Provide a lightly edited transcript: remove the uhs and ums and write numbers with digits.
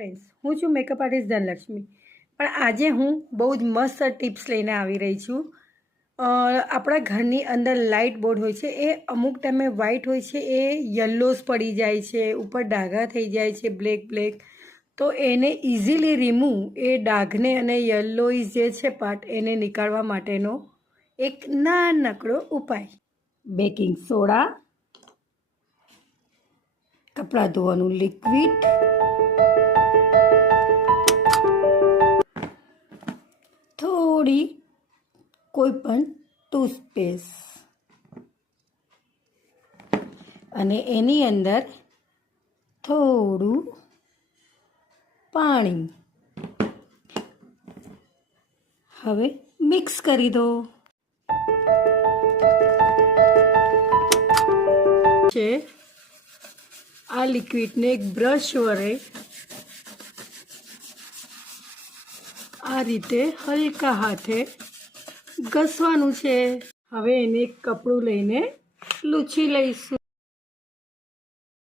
Friends, હું છું makeup artist Dhanlaxmi. પણ આજે હું બહુ જ મસ્ત ટિપ્સ લઈને આવી રહી છું. આપણા ઘરની અંદર લાઇટ બોર્ડ હોય છે, એ અમુક ટાઈમે વ્હાઇટ હોય છે, એ યલોઝ પડી જાય છે, ઉપર ડાઘા થઈ જાય છે બ્લેક. તો એને ઇઝીલી રિમૂવ, એ ડાઘને અને યલોઈઝ જે છે પાર્ટ, એને નીકાળવા માટેનો એક નાનકડો ઉપાય. બેકિંગ સોડા, કપડાં ધોવાનું લિક્વિડ, થોડી કોઈ પણ ટૂથપેસ્ટ અને એની અંદર થોડું પાણી. હવે મિક્સ કરી દો. આ લિક્વિડને એક બ્રશ વડે આ રીતે હલકા હાથે ઘસવાનું છે. હવે એને એક કપડું લઈને લૂછી લઈશું.